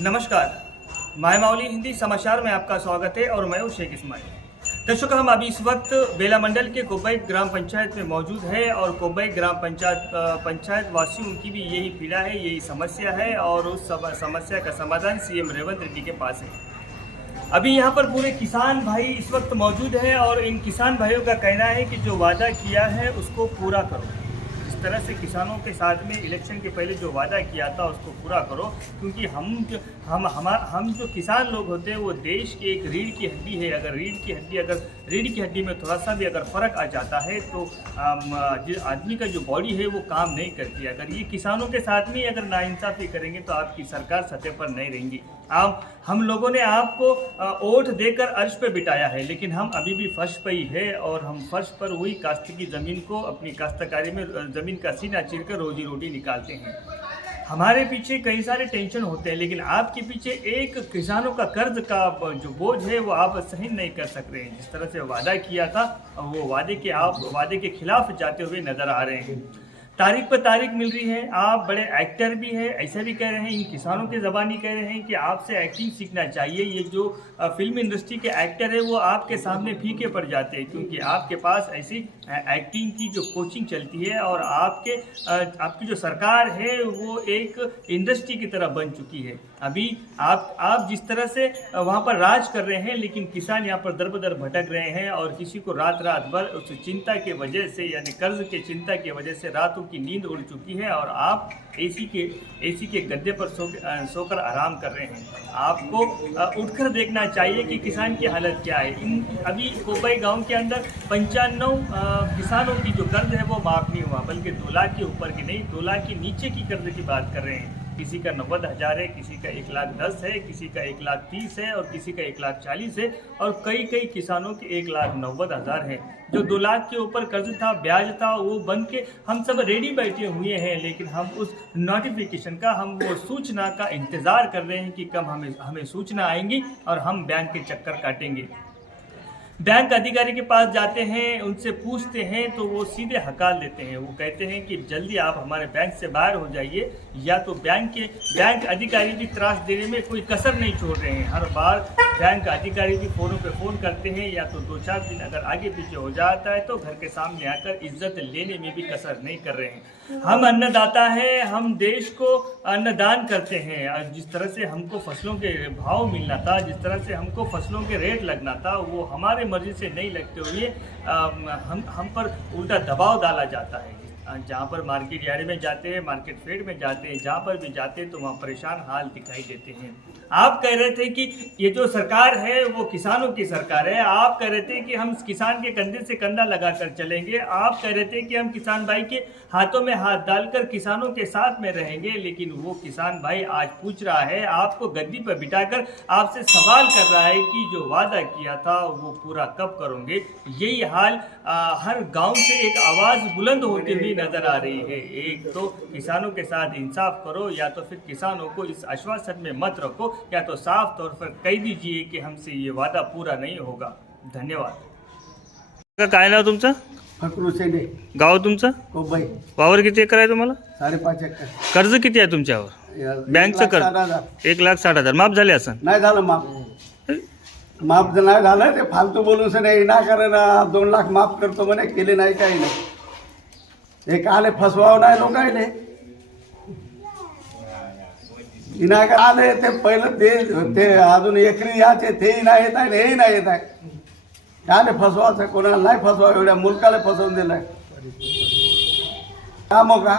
नमस्कार, माय माउली हिंदी समाचार में आपका स्वागत है और मैं हूं शेख इस्माइल। दर्शकों, हम अभी इस वक्त बेला मंडल के कोब्बई ग्राम पंचायत में मौजूद है और कोब्बई ग्राम पंचायत वासियों की भी यही पीड़ा है, यही समस्या है और उस समस्या का समाधान सीएम रेवंत रेड्डी के पास है। अभी यहाँ पर पूरे किसान भाई इस वक्त मौजूद हैं और इन किसान भाइयों का कहना है कि जो वादा किया है उसको पूरा करो। इस तरह से किसानों के साथ में इलेक्शन के पहले जो वादा किया था उसको पूरा करो, क्योंकि हम जो किसान लोग होते हैं वो देश की एक रीढ़ की हड्डी है। अगर रीढ़ की हड्डी में थोड़ा सा भी अगर फ़र्क आ जाता है तो आदमी का जो बॉडी है वो काम नहीं करती। अगर ये किसानों के साथ में अगर नाइंसाफ़ी करेंगे तो आपकी सरकार सत्ता पर नहीं रहेंगी। हम लोगों ने आपको वोट देकर अर्श पे बिठाया है, लेकिन हम अभी भी फर्श पर ही है और हम फर्श पर वही काश्त की ज़मीन को अपनी काश्तकारी में ज़मीन का सीना चीर कर रोजी रोटी निकालते हैं। हमारे पीछे कई सारे टेंशन होते हैं, लेकिन आपके पीछे एक किसानों का कर्ज का जो बोझ है वो आप सहन नहीं कर सक रहे हैं। जिस तरह से वादा किया था वो वादे के खिलाफ जाते हुए नज़र आ रहे हैं। तारीख पर तारीख मिल रही है। आप बड़े एक्टर भी हैं, ऐसा भी कह रहे हैं, इन किसानों के ज़बानी कह रहे हैं कि आपसे एक्टिंग सीखना चाहिए। ये जो फिल्म इंडस्ट्री के एक्टर है वो आपके सामने फीके पड़ जाते हैं, क्योंकि आपके पास ऐसी एक्टिंग की जो कोचिंग चलती है और आपकी जो सरकार है वो एक इंडस्ट्री की तरह बन चुकी है। अभी आप जिस तरह से वहाँ पर राज कर रहे हैं, लेकिन किसान यहाँ पर दर बदर भटक रहे हैं और किसी को रात भर उस चिंता के वजह से, यानी कर्ज के चिंता की वजह से रातों की नींद उड़ चुकी है और आप एसी के गद्दे पर सोकर आराम कर रहे हैं। आपको उठकर देखना चाहिए कि किसान की हालत क्या है। अभी कोब्बई गांव के अंदर 95 किसानों की जो कर्ज है वो माफ़ नहीं हुआ, बल्कि 2 लाख के ऊपर की नहीं, 2 लाख के नीचे की कर्ज की बात कर रहे हैं। किसी का 90,000 है, किसी का 1,10,000 है, किसी का 1,30,000 है और किसी का 1,40,000 है और कई किसानों के 1,90,000 है। जो 2 लाख के ऊपर कर्ज था, ब्याज था, वो बन के हम सब रेडी बैठे हुए हैं, लेकिन हम उस नोटिफिकेशन का, हम वो सूचना का इंतज़ार कर रहे हैं कि कब हमें सूचना आएंगी और हम बैंक के चक्कर काटेंगे। बैंक अधिकारी के पास जाते हैं, उनसे पूछते हैं तो वो सीधे हकार देते हैं। वो कहते हैं कि जल्दी आप हमारे बैंक से बाहर हो जाइए, या तो बैंक अधिकारी भी त्रास देने में कोई कसर नहीं छोड़ रहे हैं। हर बार बैंक अधिकारी भी फ़ोनों पे फ़ोन करते हैं, या तो 2-4 दिन अगर आगे पीछे हो जाता है तो घर के सामने आकर इज्जत लेने में भी कसर नहीं कर रहे हैं। हम अन्नदाता हैं, हम देश को अन्नदान करते हैं और जिस तरह से हमको फसलों के भाव मिलना था, जिस तरह से हमको फसलों के रेट लगना था, वो हमारे मर्जी से नहीं लगते हुए हम पर उल्टा दबाव डाला जाता है। जहाँ पर मार्केट यार्ड में जाते हैं, मार्केट फेड में जाते हैं, जहाँ पर भी जाते हैं तो वहाँ परेशान हाल दिखाई देते हैं। आप कह रहे थे कि ये जो सरकार है वो किसानों की सरकार है। आप कह रहे थे कि हम किसान के कंधे से कंधा लगाकर चलेंगे। आप कह रहे थे कि हम किसान भाई के हाथों में हाथ डालकर किसानों के साथ में रहेंगे, लेकिन वो किसान भाई आज पूछ रहा है, आपको गद्दी पर बिठाकर आपसे सवाल कर रहा है कि जो वादा किया था वो पूरा कब करोगे। यही हाल हर गांव से एक आवाज़ बुलंद होती हुई नजर आ रही है। एक तो किसानों के साथ इंसाफ करो, या तो फिर किसानों को इस आश्वासन में मत रखो, या तो साफ तौर पर कह दीजिए कि हमसे ये वादा पूरा नहीं होगा। धन्यवाद। काय नाव तुमचं? फकरू सेने, गाव तुमचं? कोब्बई। वावर किती एकर आहे तुम्हाला? 5.5 एकर। कर्ज किती आहे तुमच्यावर? बँकचं कर्ज 1,60,000 माफ झाले असं? नाही झालं माफ नाही झालं। ते फालतू बोलून से नाही ना कारण 2 लाख माफ करतो म्हणे, केले नाही, काही नाही। एक आले फसवावं नाही लोकायले, इनायक आले ते पहिलं ते अजून एकरी याचे तेही नाही येत आहे, हेही नाही येत आहे। त्याने फसवायचं, कोणाला नाही फसवा, एवढ्या मुलकाला फसवून दिलंय। काम का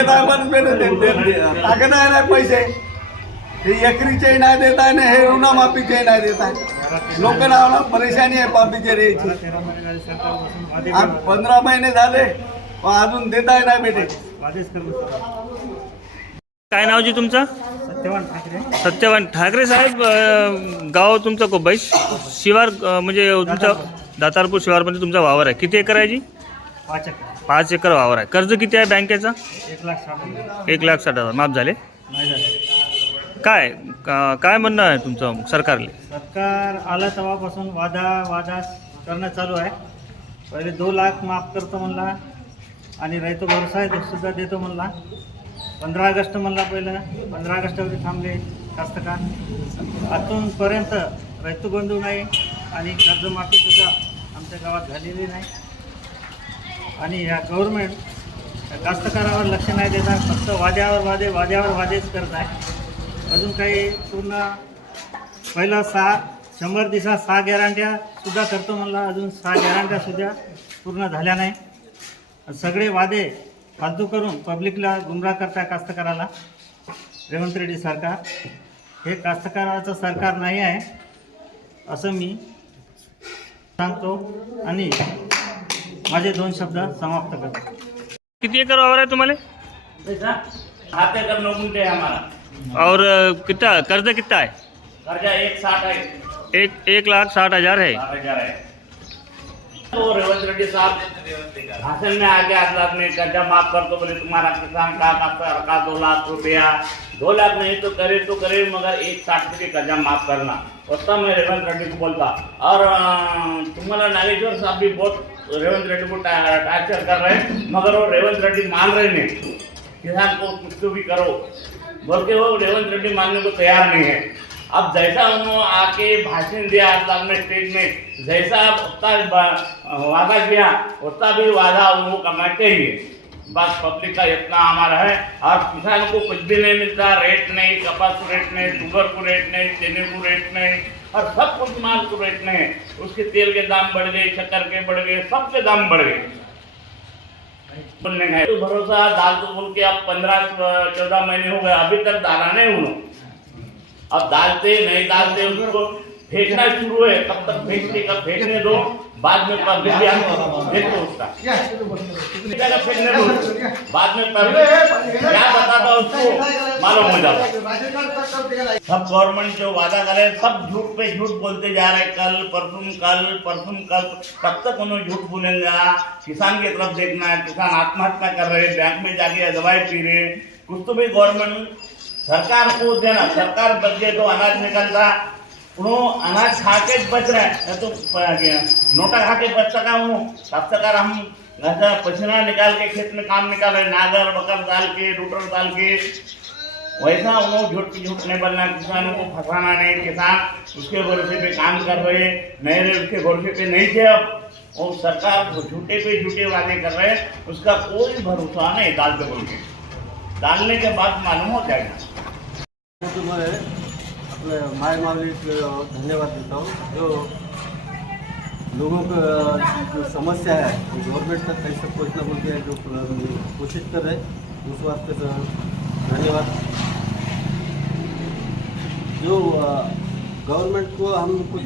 टाकत आहे नाही पैसे, ते एकरीचेही नाही देत आहे ना, हे ऋणमाफीचेही नाही देत आहे। लोकांना परेशानी आहे पापीचे रेची। आज 15 महिने झाले पण अजून देताय नाही बेटे। काय नाव जी तुमचं? सत्यवान ठाकरे साहेब। गाव तुमचं कोब्बई शिवार, म्हणजे तुमचा दातारपूर शिवारमध्ये तुमचा वावर आहे। किती एकर आहे जी? 5 एकर वावर आहे। कर्ज किती आहे बँकेचा? 1,60,000 माफ झाले? काय म्हणणं आहे तुमचं सरकारले? सरकार आला तेव्हापासून वादा करणं चालू आहे। पहिले 2 लाख माफ करतो म्हणला आणि रहितो भरोसा आहे तो सुद्धा देतो म्हणला। 15 ऑगस्ट म्हणला पहिला 15 ऑगस्टवरती थांबले कास्तकार. आतूनपर्यंत रैतू बंधू नाही आणि कर्जमाफीसुद्धा आमच्या गावात झालेली नाही. आणि ह्या गव्हर्नमेंट कास्तकारावर लक्ष नाही देता फक्त वाद्यावर वादेच करत आहे. अजून काही पूर्ण पहिला 100 दिवसात 6 गॅरंट्यासुद्धा करतो म्हणला, अजून 6 गॅरंट्यासुद्धा पूर्ण झाल्या नाही. सगळे वादे फालतू करून पब्लिकला गुमराह करता कास्तकाराला रेवंत रेड्डी सरकार. हे कास्तकाराचं सरकार नाही आहे असं मी सांगतो आणि माझे 2 शब्द समाप्त करतो. किती एकर वावर है तुम्हारे? 7 एकड़ 9 गुंठे है हमारा. और कितना कर्ज कितना है? कर्जा 160 है. 1,60,000 है. 60,000 है. तो रेवंत रेड्डी साहब भाषण में आगे आज में कर्जा माफ कर दो बोले तुम्हारा किसान का काश्तकार का 2 लाख रुपया. 2 लाख नहीं तो करे मगर 160 के कर्जा माफ करना. उतना मैं रेवंत रेड्डी को बोलता. और तुम्हारा नागेश्वर साहब भी बहुत रेवंत रेड्डी को टार्चर कर रहे हैं मगर वो रेवंत रेड्डी मान रहे नहीं. किसान को कुछ तो भी करो बोल के वो रेवंत रेड्डी मानने को तैयार नहीं है. अब जैसा उन्होंने आके भाषण दिया आज में स्टेज में, जैसा उतना वादा किया उतना भी वादा उनको करना चाहिए. बस पब्लिक का इतना हमारा है. और किसान को कुछ भी नहीं मिलता. रेट नहीं, कपास को रेट नहीं, शुगर को रेट नहीं, चने को रेट नहीं और सब कुछ माल को रेट नहीं. उसके तेल के दाम बढ़ गए, शक्कर के बढ़ गए, सबके दाम बढ़ गए. बोलने का तो भरोसा दाल तो बोल के अब 15-14 महीने हो गए अभी तक डाला नहीं उन्होंने. अब डालते नहीं डालते उसको फेंकना शुरू है. कब तक फेंकते कब फेंकने दो. बाद में पब्लिक देखो उसका फेंकने दो. बाद में पब्लिक क्या बताता उसको मालूम हो जाता. सब गवर्नमेंट जो वादा करे सब झूठ पे झूठ बोलते जा रहे. कल परसों कल कब तक उन्होंने झूठ बोलेंगे. किसान की तरफ देखना है. किसान आत्महत्या कर रहे, बैंक में जाके दवाई पी रहे. कुछ तो भी गवर्नमेंट सरकार को देना. सरकार बच गए तो अनाज निकलता. उन्होंने अनाज खा के बच रहे हैं तो नोटा खा के बच सका. काश्तकार हम घर का पसीना निकाल के खेत में काम निकाल रहे, नागर बकर डाल के, रूटर डाल के. वैसा उन्होंने झूठ नहीं बनना. किसानों को फंसाना नहीं. किसान उसके भरोसे पे काम कर रहे नहीं रहे, उसके भरोसे पे नहीं थे. अब और सरकार झूठे पे झूठे वादे कर रहे हैं. उसका कोई भरोसा नहीं. डालते बोल के डालने के बाद मालूम हो जाएगा. तो मैं अपने माय मावली को धन्यवाद देता हूँ जो लोगों का जो समस्या है गवर्नमेंट तक कैसे पहुँचना बोल के जो कोशिश कर रहे उस वास्ते धन्यवाद. जो गवर्नमेंट को हम कुछ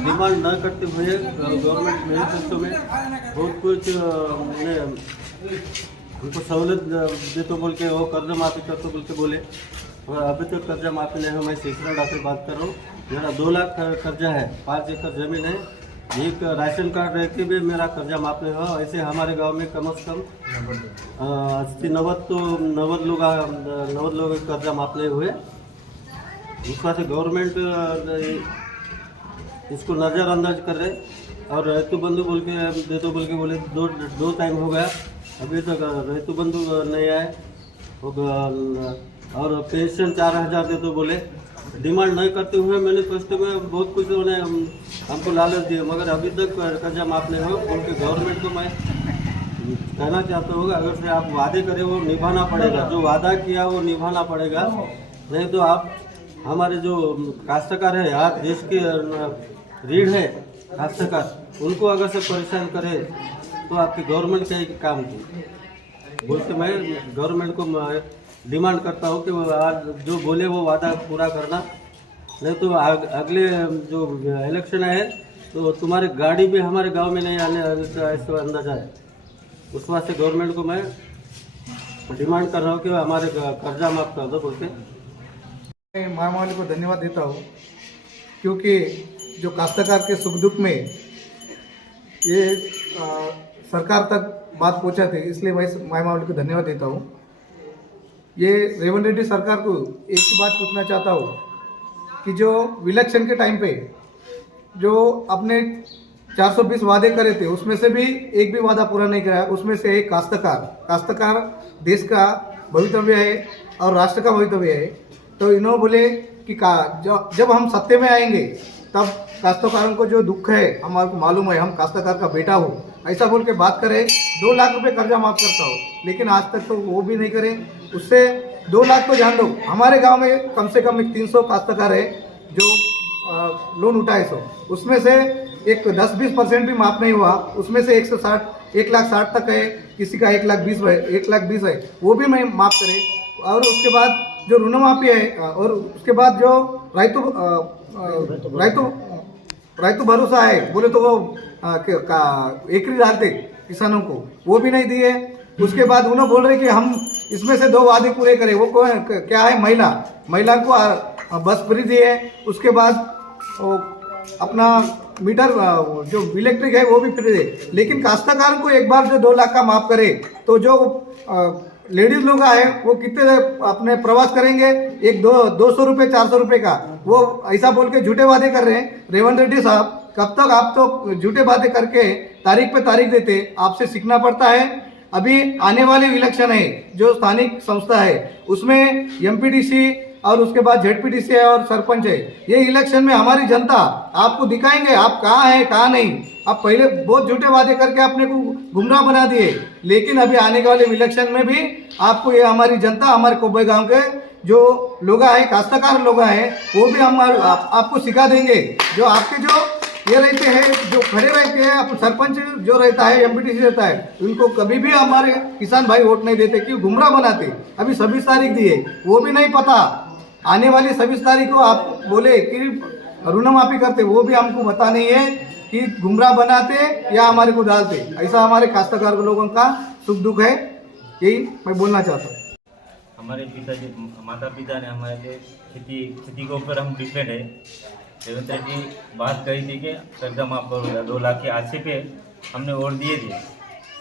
डिमांड न करते हुए गवर्नमेंट मैनिफेस्टो में बहुत कुछ उनको सहूलत दे तो बोल के वो कर्जा माफ़ी कर तो बोल के बोले. और अभी तक कर्जा माफ़ी नहीं है. मैं शेषरा डॉक्टर बात कर रहा हूँ. मेरा 2 लाख कर्जा है, 5 एकड़ ज़मीन है. एक राशन कार्ड रह के भी मेरा कर्जा माफ़ नहीं हुआ. ऐसे हमारे गांव में कम से कम 80-90 लोग कर्जा माफ़ नहीं हुए. इस वजह से गवर्नमेंट इसको नज़रअंदाज कर रहे. और रैतू बंधु बोल के दे तो बोल के बोले 2 टाइम हो गया अभी तक रैतू बंधु नहीं आए. और पेंशन 4,000 दे तो बोले. डिमांड नहीं करते हुए मैनिफेस्टो में बहुत कुछ उन्होंने हमको लालच दिए मगर अभी तक कर्जा माफ नहीं हो. उनके गवर्नमेंट को मैं कहना चाहता हूँ अगर से आप वादे करें वो निभाना पड़ेगा. जो वादा किया वो निभाना पड़ेगा. नहीं तो आप हमारे जो काश्तकार है आज देश के रीढ़ है काश्तकार उनको अगर से परेशान करे तो आपकी गवर्नमेंट का ही काम की बोल के मैं गवर्नमेंट को डिमांड करता हूँ कि वो आज जो बोले वो वादा पूरा करना. नहीं तो अगले जो इलेक्शन है तो तुम्हारी गाड़ी भी हमारे गांव में नहीं आने का ऐसा अंदाजा है. उस वास्ते गवर्नमेंट को मैं डिमांड कर रहा हूँ कि हमारे कर्जा माफ कर दो बोल के. मैं मायामावली को धन्यवाद देता हूँ क्योंकि जो काश्तकार के सुख दुख में ये सरकार तक बात पहुँचाते इसलिए मैं मायामावली को धन्यवाद देता हूँ. ये रेवंत रेड्डी सरकार को एक ही बात पूछना चाहता हूँ कि जो इलेक्शन के टाइम पे जो अपने 420 वादे करे थे उसमें से भी एक भी वादा पूरा नहीं किया. उसमें से एक काश्तकार देश का भवितव्य है. और राष्ट्र का भवितव्य है। तो इन्होंने बोले कि जब हम सत्ते में आएंगे तब काश्तकारों को जो दुख है हमारे को मालूम है, हम काश्तकार का बेटा हो, ऐसा बोल के बात करे। 2 लाख रुपए कर्जा माफ करता हो, लेकिन आज तक तो वो भी नहीं करे। उससे 2 लाख तो जान दो, हमारे गांव में कम से कम 300 काश्तकार है जो लोन उठाए सो, उसमें से एक 10-20% भी माफ नहीं हुआ। उसमें से 1,60,000 तक है, किसी का 1,20,000 है, वो भी मैं माफ करे। और उसके बाद जो ऋण माफी है, और उसके बाद जो रायतु भरोसा है बोले तो वो एकरी डालते किसानों को, वो भी नहीं दिए। उसके बाद उन्होंने बोल रहे कि हम इसमें से 2 वादे पूरे करें। वो क्या है, महिला को बस फ्री दिए। उसके बाद वो अपना मीटर जो इलेक्ट्रिक है वो भी फ्री दे। लेकिन काश्तकार को एक बार जो 2 लाख का माफ करे तो जो लेडीज लोग आए वो कितने अपने प्रवास करेंगे, 200 रुपये 400 रुपये का, वो ऐसा बोल के झूठे वादे कर रहे हैं। रेवंत रेड्डी साहब, कब तक आप तो झूठे वादे करके तारीख पे तारीख देते, आपसे सीखना पड़ता है। अभी आने वाले इलेक्शन है जो स्थानिक संस्था है, उसमें एमपीडीसी और उसके बाद जेडपीटीसी है और सरपंच है। ये इलेक्शन में हमारी जनता आपको दिखाएंगे आप कहाँ हैं कहाँ नहीं। आप पहले बहुत झूठे वादे करके अपने को गुमराह बना दिए, लेकिन अभी आने वाले इलेक्शन में भी आपको ये हमारी जनता, हमारे कोबई गांव के जो लोग हैं, काश्तकार लोग हैं, वो भी हम आपको सिखा देंगे। जो आपके जो ये रहते हैं, जो खड़े रहते हैं, आप सरपंच जो रहता है, एमपीटीसी रहता है, उनको कभी भी हमारे किसान भाई वोट नहीं देते, क्यों गुमराह बनाते। अभी 26 तारीख दिए, वो भी नहीं पता आने वाली 26 तारीख को आप बोले कि ऋण माफी करते, वो भी हमको पता नहीं है कि गुमराह बनाते या हमारे को डालते। ऐसा हमारे काश्तकार लोगों का सुख दुख है, यही मैं बोलना चाहता हूँ। हमारे पिताजी माता पिता ने हमारे लिए खेती के ऊपर हम डिपेंड है। रेवंत रेड्डी बात कही थी कि कर्जा माफ करूँगा, 2 लाख के आशे पे हमने वोट दिए थे,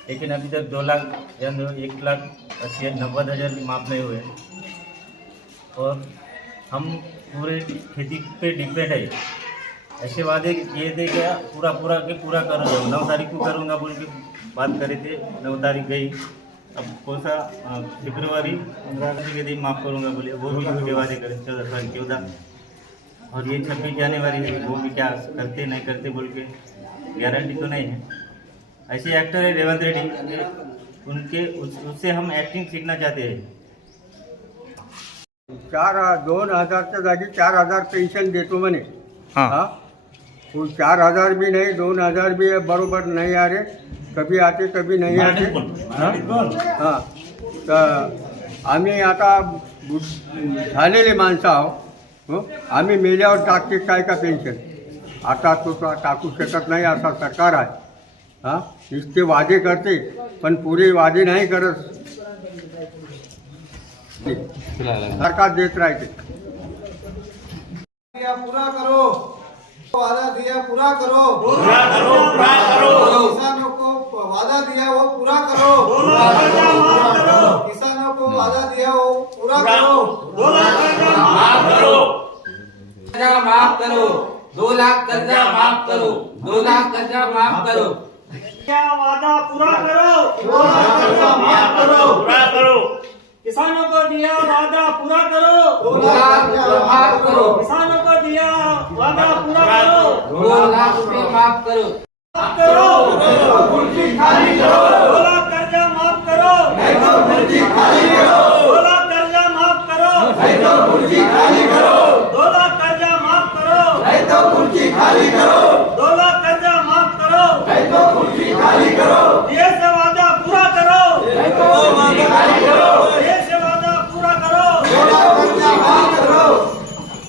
लेकिन अभी तक 2 लाख 1,80,000-90,000 माफ नहीं हुए। और हम पूरे खेती पे डिपेंड है। ऐसे वादे किए थे कि पूरा करूँगा, 9 तारीख को करूँगा बोल के बात करे थे। 9 तारीख गई, अब कौन सा फरवरी 15 के दिन माफ़ करूँगा बोले, वो भी झूठे वादे करे 14। और ये 26 जनवरी है, वो भी क्या करते नहीं करते बोल के गारंटी तो नहीं है। ऐसे एक्टर है रेवंत रेड्डी, उनके उससे हम एक्टिंग सीखना चाहते हैं। 2,000च्या जागी 4,000 पेन्शन देतो म्हणे। हाँ, वो 4,000 भी नहीं, 2,000 भी बरोबर नहीं आ रहे, कभी आते कभी नहीं आते। हाँ, तर आम्ही आता झालेले माणसं आहो, आम्ही मेल्यावर टाकते काय का पेन्शन, आता तो टाकू शकत नाही, असा सरकार आहे। हाँ, नुसते वादे करते पण पुरे वादे नाही करत, सरकार देत राहते। पूरा करो, वादा दिया पूरा करो, किसानों को वादा दिया वो पूरा करो, किसानों को वादा दिया वो पूरा करो, 2 लाख कर्जा माफ करो, 2 लाख कर्जा माफ करो, 2 लाख कर्जा माफ करो, क्या वादा पूरा करो, 2 लाख कर्जा माफ करो, पूरा करो। किसानों को दिया वादा पूरा करो, 2 लाख कर्जा माफ करो, किसानों को दिया वादा पूरा करो, 2 लाख रुपए माफ करो, खुर्ची खाली करो, 2 लाख कर्जा माफ करो, नहीं तो खुर्ची खाली करो, 2 लाख कर्जा माफ करो, नहीं तो खुर्ची खाली करो, 2 लाख कर्जा माफ करो, नहीं तो खुर्ची खाली करो, 2 लाख कर्जा माफ करो, नहीं तो खुर्ची खाली करो।